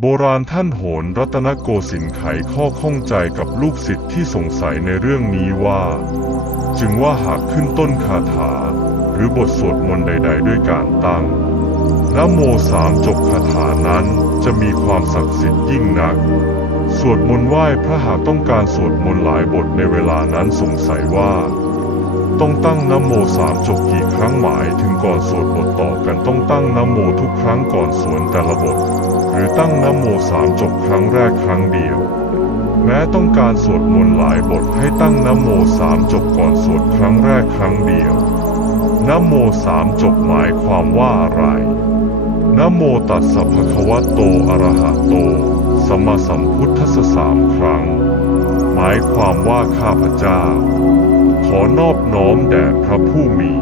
โบราณท่านโหนรัตนโกสินทร์ไขข้อข้องใจกับลูกศิษย์ที่สงสัยในเรื่องนี้ว่า จึงว่าหากขึ้นต้นคาถา หรือบทสวดมนต์ใด ๆ ด้วยการตั้งนะโมสามจบคาถานั้นจะมีความศักดิ์สิทธิ์ยิ่งนัก สวดมนต์ไหว้พระหากต้องการสวดมนต์หลายบทในเวลานั้นสงสัยว่า ต้องตั้งนะโมสามจบกี่ครั้งหมายถึงก่อนสวดบทต่อกันต้องตั้งนะโมทุกครั้งก่อนสวดแต่ละบท หรือตั้งนโมสามจบครั้งแรกครั้งเดียว แม้ต้องการสวดมนต์หลายบทให้ตั้งนโมสามจบก่อนสวดครั้งแรกครั้งเดียวนโมสามจบหมายความว่าอะไรนโมตัสสะภะคะวะโตอะระหะโตสัมมาสัมพุทธัสสะสามครั้ง หมายความว่าข้าพเจ้า ขอนอบน้อมแด่พระผู้มี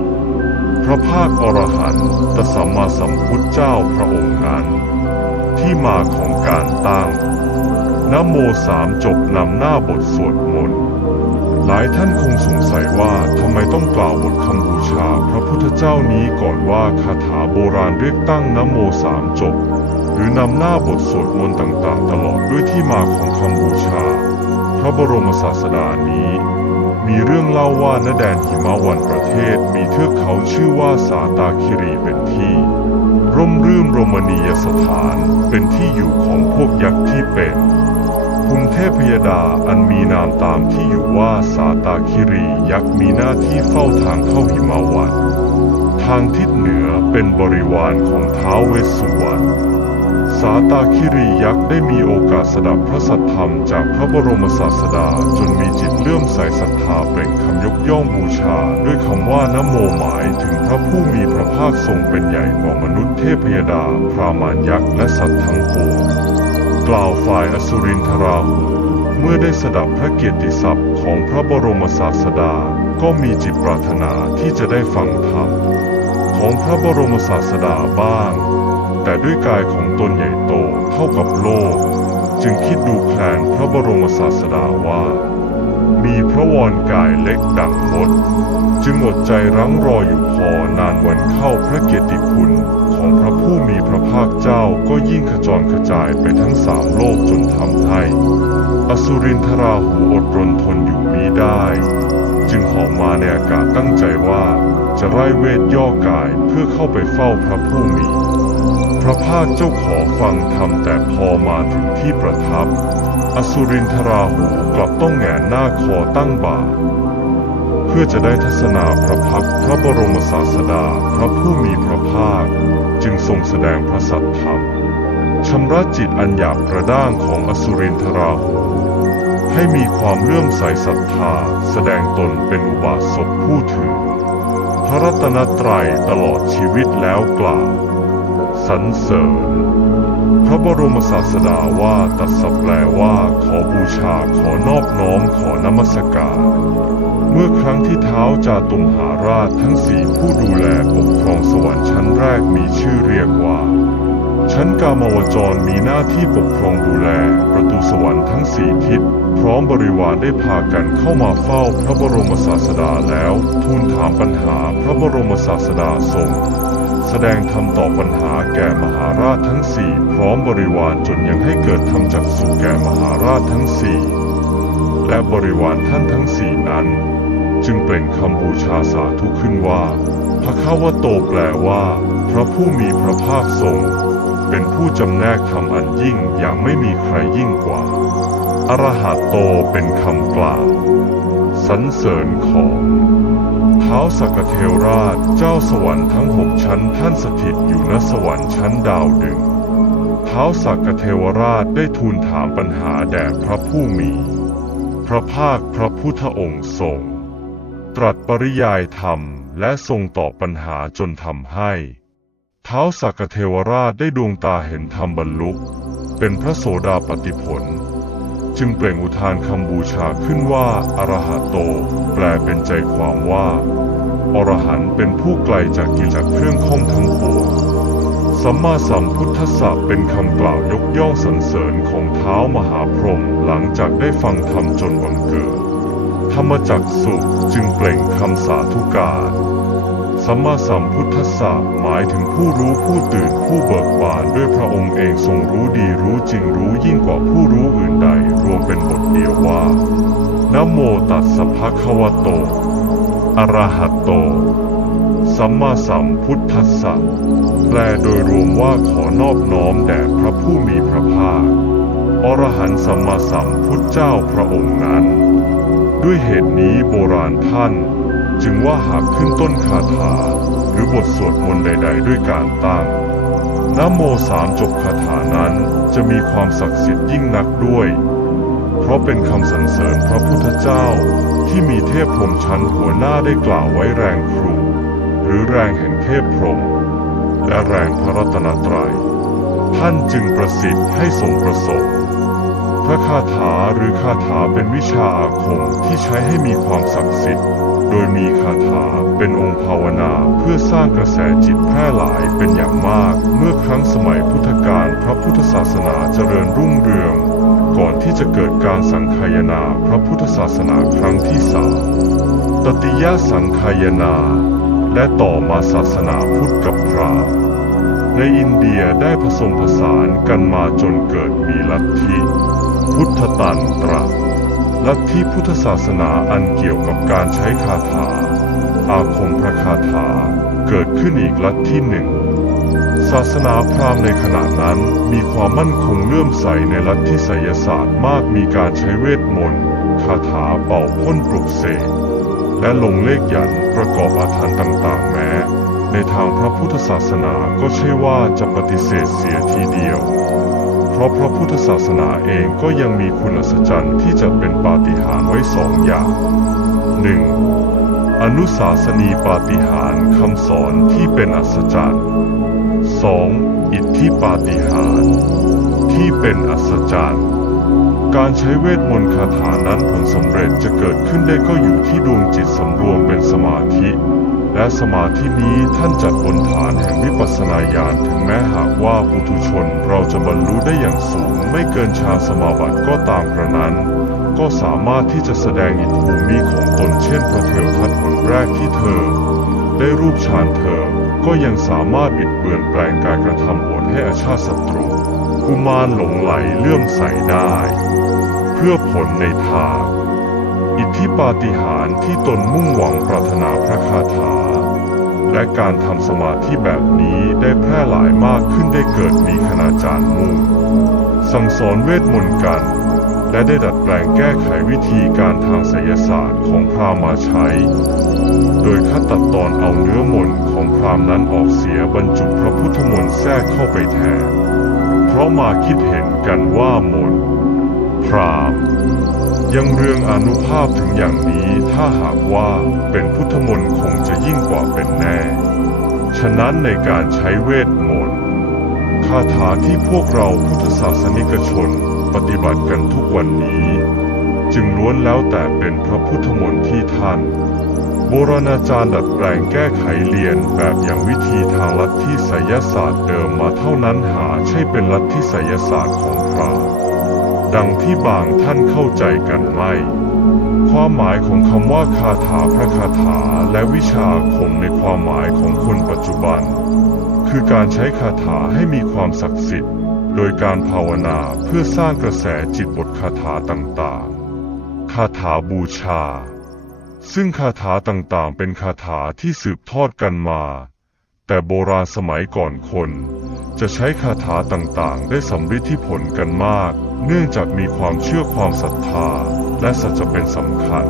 พระภาคอรหันตสัมมาสัมพุทธเจ้าพระองค์นั้น ที่มาของการตั้งนโมสามจบนำหน้าบทสวดมนต์ หลายท่านคงสงสัยว่าทำไมต้องกล่าวบทคำบูชาพระพุทธเจ้านี้ก่อนว่าคาถาโบราณเรียกตั้งนโมสามจบ หรือนำหน้าบทสวดมนต์ต่างๆ ตลอดด้วยที่มาของคำบูชา พระบรมศาสดานี้ มีเรื่องเล่าว่าณแดนหิมะวันประเทศมีเทือกเขาชื่อว่าสาตาคิรีเป็นที่ ร่มรื่นรมณียสถานเป็นที่อยู่ของพวกยักษ์ที่เป็นภูมิเทพยดาอันมีนามตามที่อยู่ว่าสาตาคิรียักษ์มีหน้าที่เฝ้าทางเข้าหิมาวัน ทางทิศเหนือเป็นบริวารของท้าวเวสสุวรรณ สาตาคิรียักษ์ได้มีโอกาสสดับพระสัทธรรมจากพระบรมศาสดาจนมีจิตเลื่อมใสศรัทธาเปล่งคำยกย่องบูชา ด้วยคำว่านโมหมายถึงพระผู้มีพระภาคทรงเป็นใหญ่กว่ามนุษย์เทพยดา พรามารยักษ์และสัตว์ทั้งปวงกล่าวฝ่ายอสุรินทราหูเมื่อได้สดับพระเกียรติศัพท์ของพระบรมศาสดา ก็มีจิตปรารถนาที่จะได้ฟังธรรมของพระบรมศาสดาบ้าง แต่ด้วยกายของตนใหญ่โตเท่ากับโลก จึงคิดดูแคลนพระบรมศาสดาว่า มีพระวรกายเล็กดังมด จึงอดใจรั้งรออยู่พอนานวันเข้าพระเกียรติคุณของพระผู้มีพระภาคเจ้าก็ยิ่งขจรกระจายไปทั้งสามโลกจนทำให้อสุรินทราหูอดรนทนอยู่มิได้ จึงหอมมาในอากาศตั้งใจว่า จะไร้เวทย่อกายเพื่อเข้าไปเฝ้าพระผู้มี พระภาคเจ้าขอฟังธรรมแต่พอมาถึงที่ประทับ อสุรินทราหูกลับต้องแหงหน้าคอตั้งบ่า เพื่อจะได้ทัศนาพระพักพระบรมศาสดาพระผู้มีพระภาค จึงทรงแสดงพระสัทธรรมชำระจิตอันหยาบกระด้างของอสุรินทราหูให้มีความเลื่อมใสศรัทธาแสดงตนเป็นอุบาสกผู้ถือ พระรัตนตรัยตลอดชีวิตแล้วกล่าว สรรเสริญ พระบรมศาสดาว่าตรัสแปลว่าขอบูชาขอนอบน้อมขอนมัสการ เมื่อครั้งที่เท้าจาตุมหาราชทั้งสี่ผู้ดูแลปกครองสวรรค์ชั้นแรกมีชื่อเรียกว่า ชั้นกามาวจรมีหน้าที่ปกครองดูแลประตูสวรรค์ทั้งสี่ทิศพร้อมบริวารได้พากันเข้ามาเฝ้าพระบรมศาสดาแล้ว ทูลถามปัญหาพระบรมศาสดาทรง แสดงธรรมตอบปัญหาแก่มหาราชทั้งสี่พร้อมบริวารจนยังให้เกิดธรรมจักสุแก่มหาราชทั้งสี่และบริวารท่านทั้งสี่นั้น จึงเปล่งคำบูชาสาธุขึ้นว่า พระข้าวโตแปลว่า พระผู้มีพระภาคทรง เป็นผู้จำแนกธรรมอันยิ่งอย่างไม่มีใครยิ่งกว่าอรหัตโตเป็นคำกล่าวสรรเสริญของ ท้าวสักเทวราชเจ้าสวรรค์ทั้งหกชั้นท่านสถิตอยู่ณสวรรค์ชั้นดาวดึงท้าวสักเทวราชได้ทูลถามปัญหาแด่พระผู้มี พระภาคพระพุทธองค์ทรง ตรัสปริยายธรรมและทรงตอบปัญหาจนทำให้ท้าวสักเทวราชได้ดวงตาเห็นธรรมบรรลุ เป็นพระโสดาปติผล จึงเปล่งอุทานคำบูชาขึ้นว่าอรหะโต แปลเป็นใจความว่า อรหันเป็นผู้ไกลจากกิเลสเครื่องข้องทั้งปวงสัมมาสัมพุทธะเป็นคำกล่าวยกย่องสรรเสริญของเท้ามหาพรหมหลังจากได้ฟังธรรมจนบังเกิด ธรรมจักสุจึงเปล่งคำสาธุการ สัมมาสัมพุทธัสสะหมายถึงผู้รู้ผู้ตื่นผู้เบิกบานด้วยพระองค์เองทรงรู้ดีรู้จริงรู้ยิ่งกว่าผู้รู้อื่นใด รวมเป็นบทเดียวว่านะโมตัสสะภะคะวะโตอะระหะโต สัมมาสัมพุทธัสสะแปลโดยรวมว่าขอนอบน้อมแด่พระผู้มีพระภาค อรหันต์สัมมาสัมพุทธเจ้าพระองค์นั้น ด้วยเหตุนี้โบราณท่าน จึงว่าหากขึ้นต้นคาถา หรือบทสวดมนต์ใด ๆ ด้วยการตั้งนโมสามจบคาถานั้นจะมีความศักดิ์สิทธิ์ยิ่งนักด้วย เพราะเป็นคำสรรเสริญพระพุทธเจ้าที่มีเทพพรมชั้นหัวหน้าได้กล่าวไว้แรงครู หรือแรงแห่งเทพพรม และแรงพระรัตนตรัย ท่านจึงประสิทธิ์ให้ทรงประสบพ ระคาถาหรือคาถาเป็นวิชาอาคมที่ใช้ให้มีความศักดิ์สิทธิ์ โดยมีคาถาเป็นองค์ภาวนาเพื่อสร้างกระแสจิตแพร่หลายเป็นอย่างมาก เมื่อครั้งสมัยพุทธกาลพระพุทธศาสนาเจริญรุ่งเรือง ก่อนที่จะเกิดการสังคายนาพระพุทธศาสนาครั้งที่สามตติยสังคายนา และต่อมาศาสนาพุทธกับพราหมณ์ในอินเดียได้ผสมผสานกันมาจนเกิดมีลัทธิ พุทธตันตระลัทธิพุทธศาสนาอันเกี่ยวกับการใช้คาถา อาคมพระคาถาเกิดขึ้นอีกลัทธิหนึ่ง ศาสนาพราหมณ์ในขณะนั้นมีความมั่นคงเลื่อมใสในลัทธิไสยศาสตร์มากมีการใช้เวทมนต์คาถาเป่าพ่นปลุกเสกและลงเลขยันประกอบอาถรรพ์ต่างๆแม้ ในทางพระพุทธศาสนาก็ใช่ว่าจะปฏิเสธเสียทีเดียว ราะพระพุทธศาสนาเองก็ยังมีคุณอัศจรรย์ที่จะเป็นปาฏิหาริย์ไว้สองอย่าง 1. อนุสาสนีปาฏิหาริย์คำสอนที่เป็นอัศจรรย์ 2. อิทธิปาฏิหาริย์ที่เป็นอัศจรรย์การใช้เวทมนต์คาถานั้นผลสำเร็จจะเกิดขึ้นได้ก็อยู่ที่ดวงจิตสำรวมเป็นสมาธิ และสมาธินี้ท่านจัดบนฐานแห่งวิปัสสนาญาณถึงแม้หากว่าปุถุชนเราจะบรรลุได้อย่างสูง ไม่เกินฌานสมาบัติก็ตามกระนั้น ก็สามารถที่จะแสดงอิทธิภูมิของตนเช่นพระเทวทัตผลแรกที่เธอ ได้รูปฌานเธอ ก็ยังสามารถบิดเบือนแปลงการกระทำโอดให้อาชาติศัตรูกุมารหลงไหลเลื่อมใสได้ เพื่อผลในทาง อิทธิปาฏิหาริย์ที่ตนมุ่งหวังปรารถนาพระคาถา และการทำสมาธิแบบนี้ได้แพร่หลายมากขึ้นได้เกิดมีคณาจารย์มุ่ง สั่งสอนเวทมนต์กัน และได้ดัดแปลงแก้ไขวิธีการทางไสยศาสตร์ของพราหมณ์มาใช้ โดยคัดตัดตอนเอาเนื้อมนต์ของพราหมณ์นั้นออกเสียบรรจุพระพุทธมนต์แทรกเข้าไปแทน เพราะมาคิดเห็นกันว่ามนต์ พราหมณ์ยังเรืองอนุภาพถึงอย่างนี้ถ้าหากว่าเป็นพุทธมนต์คงจะยิ่งกว่าเป็นแน่ ฉะนั้นในการใช้เวทมนต์คาถาที่พวกเราพุทธศาสนิกชนปฏิบัติกันทุกวันนี้ จึงล้วนแล้วแต่เป็นพระพุทธมนต์ที่ท่านโบราณอาจารย์ดัดแปลงแก้ไขเรียนแบบอย่างวิธีทางลัทธิไสยศาสตร์เดิมมาเท่านั้นหาใช่เป็นลัทธิไสยศาสตร์ของพราหมณ์ ดังที่บางท่านเข้าใจกันไม่ ความหมายของคำว่าคาถาพระคาถาและวิชาคมในความหมายของคนปัจจุบัน คือการใช้คาถาให้มีความศักดิ์สิทธิ์ โดยการภาวนาเพื่อสร้างกระแสจิตบทคาถาต่างๆ คาถาบูชา ซึ่งคาถาต่างๆ เป็นคาถาที่สืบทอดกันมาแต่โบราณสมัยก่อนคน จะใช้คาถาต่างๆ ได้สำฤทธิผลกันมาก เนื่องจากมีความเชื่อความศรัทธาและสัจเป็นสำคัญ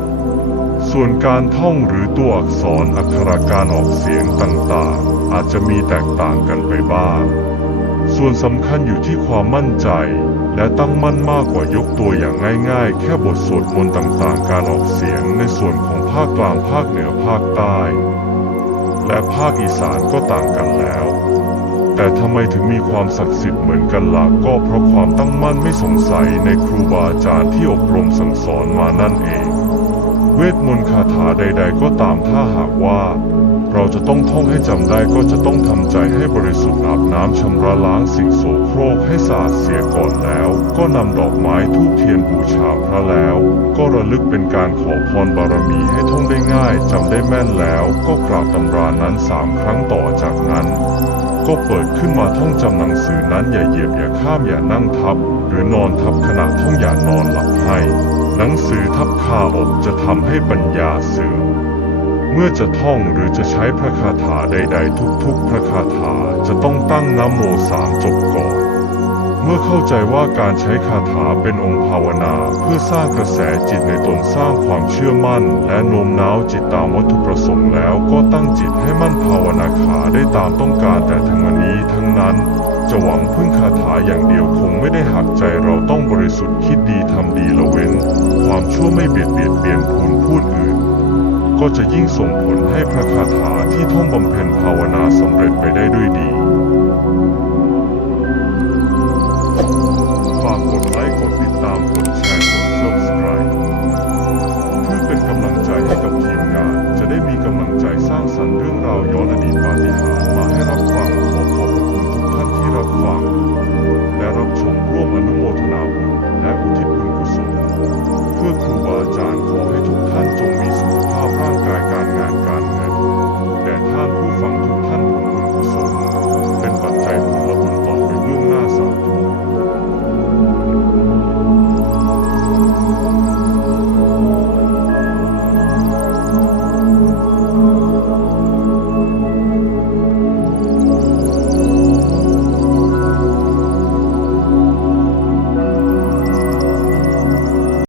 ส่วนการท่องหรือตัวอักษรอักขระการออกเสียงต่างๆ อาจจะมีแตกต่างกันไปบ้าง ส่วนสำคัญอยู่ที่ความมั่นใจและตั้งมั่นมากกว่ายกตัวอย่างง่ายๆ แค่บทสวดมนต์ต่างๆ การออกเสียงในส่วนของภาคกลางภาคเหนือภาคใต้ และภาคอีสานก็ต่างกันแล้ว แต่ทำไมถึงมีความศักดิ์สิทธิ์เหมือนกันล่ะก็เพราะความตั้งมั่นไม่สงสัยในครูบาอาจารย์ที่อบรมสั่งสอนมานั่นเอง เวทมนต์คาถาใด ๆ ก็ตามถ้าหากว่า เราจะต้องท่องให้จำได้ก็จะต้องทำใจให้บริสุทธิ์อาบน้ำชำระล้างสิ่งโสโครกให้สะอาดเสียก่อนแล้ว ก็นำดอกไม้ทูบเทียนบูชาพระแล้ว ก็ระลึกเป็นการขอพรบารมีให้ท่องได้ง่ายจำได้แม่นแล้ว ก็กราบตำรานั้นสามครั้งต่อจากนั้น ก็เปิดขึ้นมาท่องจำหนังสือนั้นอย่าเหยียบอย่าข้ามอย่านั่งทับ หรือนอนทับขณะท่องอย่านอนหลับให้ หนังสือทับคาอกจะทำให้ปัญญาเสื่อมเมื่อจะท่องหรือจะใช้พระคาถาใด ๆ ทุกๆ พระคาถาจะต้องตั้งนะโมสามจบก่อน เมื่อเข้าใจว่าการใช้คาถาเป็นองค์ภาวนา เพื่อสร้างกระแสจิตในตนสร้างความเชื่อมั่น และโน้มน้าวจิตตามวัตถุประสงค์แล้วก็ตั้งจิตให้มั่นภาวนาขาได้ตามต้องการแต่ทั้งนี้ทั้งนั้น จะหวังพึ่งคาถาอย่างเดียวคงไม่ได้หักใจเราต้องบริสุทธิ์คิดดีทำดีละเว้น ความชั่วไม่เบียดเบียดเบียนพูนพูดอื่น ก็จะยิ่งส่งผลให้พระคาถาที่ท่องบำเพ็ญภาวนาสำเร็จไปได้ด้วยดี